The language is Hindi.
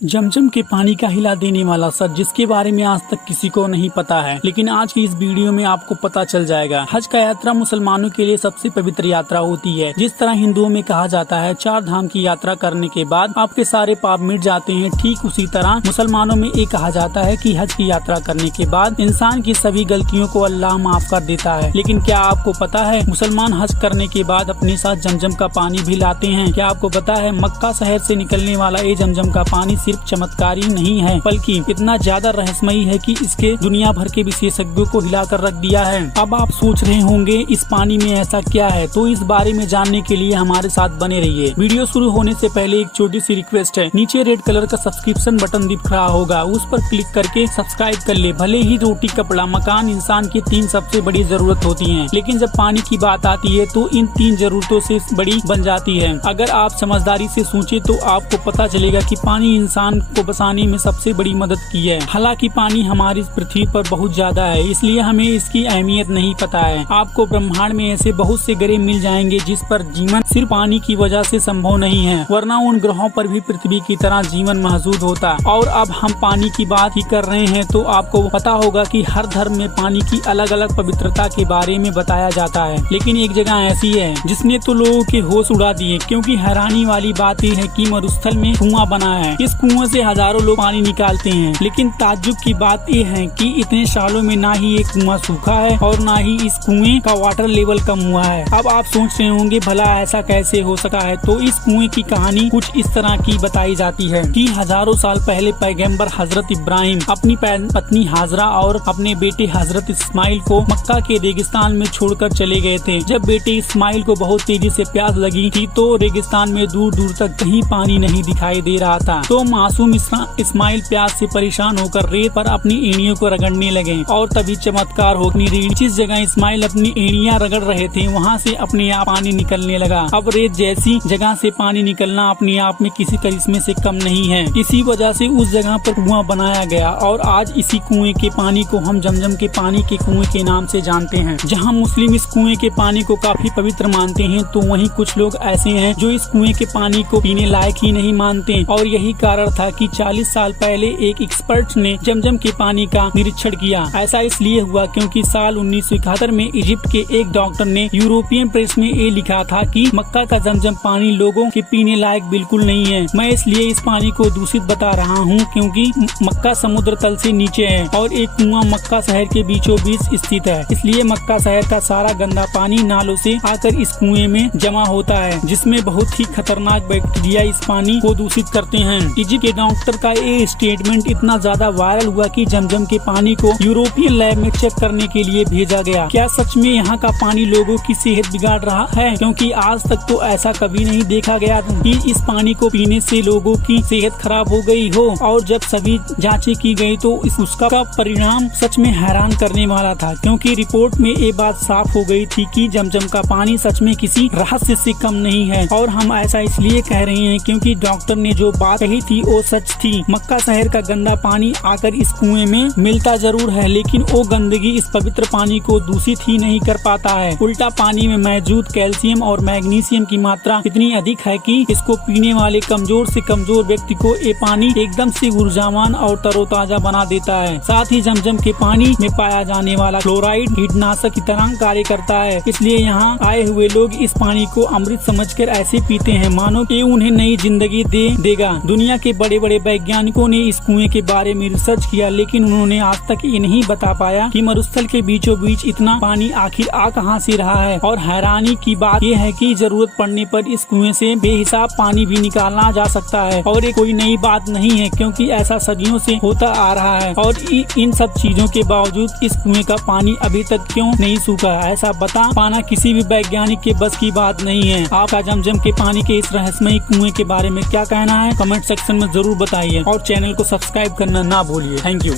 जमजम के पानी का हिला देने वाला सच, जिसके बारे में आज तक किसी को नहीं पता है, लेकिन आज की इस वीडियो में आपको पता चल जाएगा। हज का यात्रा मुसलमानों के लिए सबसे पवित्र यात्रा होती है। जिस तरह हिंदुओं में कहा जाता है 4 धाम की यात्रा करने के बाद आपके सारे पाप मिट जाते हैं, ठीक उसी तरह मुसलमानों में ये कहा जाता है कि हज की यात्रा करने के बाद इंसान की सभी गलतियों को अल्लाह माफ कर देता है। लेकिन क्या आपको पता है मुसलमान हज करने के बाद अपने साथ जमजम का पानी भी लाते हैं? क्या आपको पता है मक्का शहर से निकलने वाला ये जमजम का पानी सिर्फ चमत्कारी नहीं है, बल्कि इतना ज्यादा रहस्यमयी है कि इसके दुनिया भर के विशेषज्ञों को हिलाकर रख दिया है। अब आप सोच रहे होंगे इस पानी में ऐसा क्या है, तो इस बारे में जानने के लिए हमारे साथ बने रहिए। वीडियो शुरू होने से पहले एक छोटी सी रिक्वेस्ट है, नीचे रेड कलर का सब्सक्रिप्शन बटन दिख रहा होगा, उस पर क्लिक करके सब्सक्राइब कर ले। भले ही रोटी, कपड़ा, मकान इंसान की 3 सबसे बड़ी जरूरत होती है, लेकिन जब पानी की बात आती है तो इन 3 जरूरतों से बड़ी बन जाती है। अगर आप समझदारी से सोचे तो आपको पता चलेगा कि पानी इंसान को बचाने में सबसे बड़ी मदद की है। हालांकि पानी हमारी पृथ्वी पर बहुत ज्यादा है, इसलिए हमें इसकी अहमियत नहीं पता है। आपको ब्रह्मांड में ऐसे बहुत से ग्रह मिल जाएंगे जिस पर जीवन सिर्फ पानी की वजह से संभव नहीं है, वरना उन ग्रहों पर भी पृथ्वी की तरह जीवन मौजूद होता। और अब हम पानी की बात ही कर रहे हैं तो आपको पता होगा कि हर धर्म में पानी की अलग अलग पवित्रता के बारे में बताया जाता है, लेकिन एक जगह ऐसी है जिसने तो लोगों के होश उड़ा दिए, क्योंकि हैरानी वाली बात यह है कि मरुस्थल में कुआं बना है। इस कुएं से हजारों लोग पानी निकालते हैं, लेकिन ताज्जुब की बात यह है कि इतने सालों में ना ही एक कुआं सूखा है और ना ही इस कुएं का वाटर लेवल कम हुआ है। अब आप सोच रहे होंगे भला ऐसा कैसे हो सका है, तो इस कुएं की कहानी कुछ इस तरह की बताई जाती है कि हजारों साल पहले पैगंबर हजरत इब्राहिम अपनी पत्नी हाजरा और अपने बेटे हजरत इस्माइल को मक्का के रेगिस्तान में छोड़कर चले गए थे। जब बेटे इस्माइल को बहुत तेजी से प्यास लगी थी तो रेगिस्तान में दूर दूर तक कहीं पानी नहीं दिखाई दे रहा था, तो मासूम इस्माइल प्यास से परेशान होकर रेत पर अपनी एड़ियों को रगड़ने लगे और तभी चमत्कार हो गई। जिस जगह इस्माइल अपनी एड़ियां रगड़ रहे थे वहां से अपने आप पानी निकलने लगा। अब रेत जैसी जगह से पानी निकलना अपने आप में किसी करिश्मे से कम नहीं है। इसी वजह से उस जगह पर कुआं बनाया गया और आज इसी कुएं के पानी को हम जमजम के पानी के कुएं के नाम से जानते हैं। जहाँ मुस्लिम इस कुएं के पानी को काफी पवित्र मानते हैं, तो वहीं कुछ लोग ऐसे हैं जो इस कुएं के पानी को पीने लायक ही नहीं मानते। और यही कारण था कि 40 साल पहले एक एक्सपर्ट ने जमजम के पानी का निरीक्षण किया। ऐसा इसलिए हुआ क्योंकि साल 1971 में इजिप्ट के एक डॉक्टर ने यूरोपियन प्रेस में ये लिखा था कि मक्का का जमजम पानी लोगों के पीने लायक बिल्कुल नहीं है। मैं इसलिए इस पानी को दूषित बता रहा हूँ क्योंकि मक्का समुद्र तल से नीचे है और एक कुआं मक्का शहर के बीचों बीच स्थित है। इसलिए मक्का शहर का सारा गंदा पानी नालों से आकर इस कुएं में जमा होता है, जिसमें बहुत ही खतरनाक बैक्टीरिया इस पानी को दूषित करते हैं। इजिप्ट के डॉक्टर का ये स्टेटमेंट इतना ज्यादा वायरल हुआ कि जमजम के पानी को यूरोपियन लैब में चेक करने के लिए भेजा गया। क्या सच में यहाँ का पानी लोगों की सेहत बिगाड़ रहा है? क्योंकि आज तक तो ऐसा कभी नहीं देखा गया कि इस पानी को पीने से लोगों की सेहत खराब हो गई हो। और जब सभी जांचें की गई तो उसका परिणाम सच में हैरान करने वाला था, क्योंकि रिपोर्ट में ये बात साफ हो गई थी कि जमजम का पानी सच में किसी रहस्य से कम नहीं है। और हम ऐसा इसलिए कह रहे हैं क्योंकि डॉक्टर ने जो बात कही थी वो सच थी। मक्का शहर का गंदा पानी आकर इस कुएं में मिलता जरूर है, लेकिन वो गंदगी इस पवित्र पानी को दूषित ही नहीं कर पाता है। उल्टा पानी में मौजूद कैल्शियम और मैग्नीशियम की मात्रा इतनी अधिक है कि इसको पीने वाले कमजोर से कमजोर व्यक्ति को ये पानी एकदम से ऊर्जावान और तरोताजा बना देता है। साथ ही जमजम के पानी में पाया जाने वाला फ्लोराइड कीटनाशक की तरह कार्य करता है। इसलिए यहाँ आए हुए लोग इस पानी को अमृत समझकर ऐसे पीते हैं मानो कि उन्हें नई जिंदगी देगा। दुनिया के बड़े बड़े वैज्ञानिकों ने इस कुएं के बारे में रिसर्च किया, लेकिन उन्होंने आज तक ये नहीं बता पाया कि मरुस्थल के बीचों बीच इतना पानी आखिर आ कहां से रहा है। और हैरानी की बात यह है कि जरूरत पड़ने पर इस कुएं से बेहिसाब पानी भी निकाला जा सकता है। और ये कोई नई बात नहीं है, क्योंकि ऐसा सदियों से होता आ रहा है। और इन सब चीजों के बावजूद इस कुएं का पानी अभी तक क्यों नहीं सूखा, ऐसा बता पाना किसी भी वैज्ञानिक के बस की बात नहीं है। आपका जमजम के पानी के इस रहस्यमयी कुएं के बारे में क्या कहना है, कमेंट सेक्शन में जरूर बताइए और चैनल को सब्सक्राइब करना ना भूलिए। Thank you.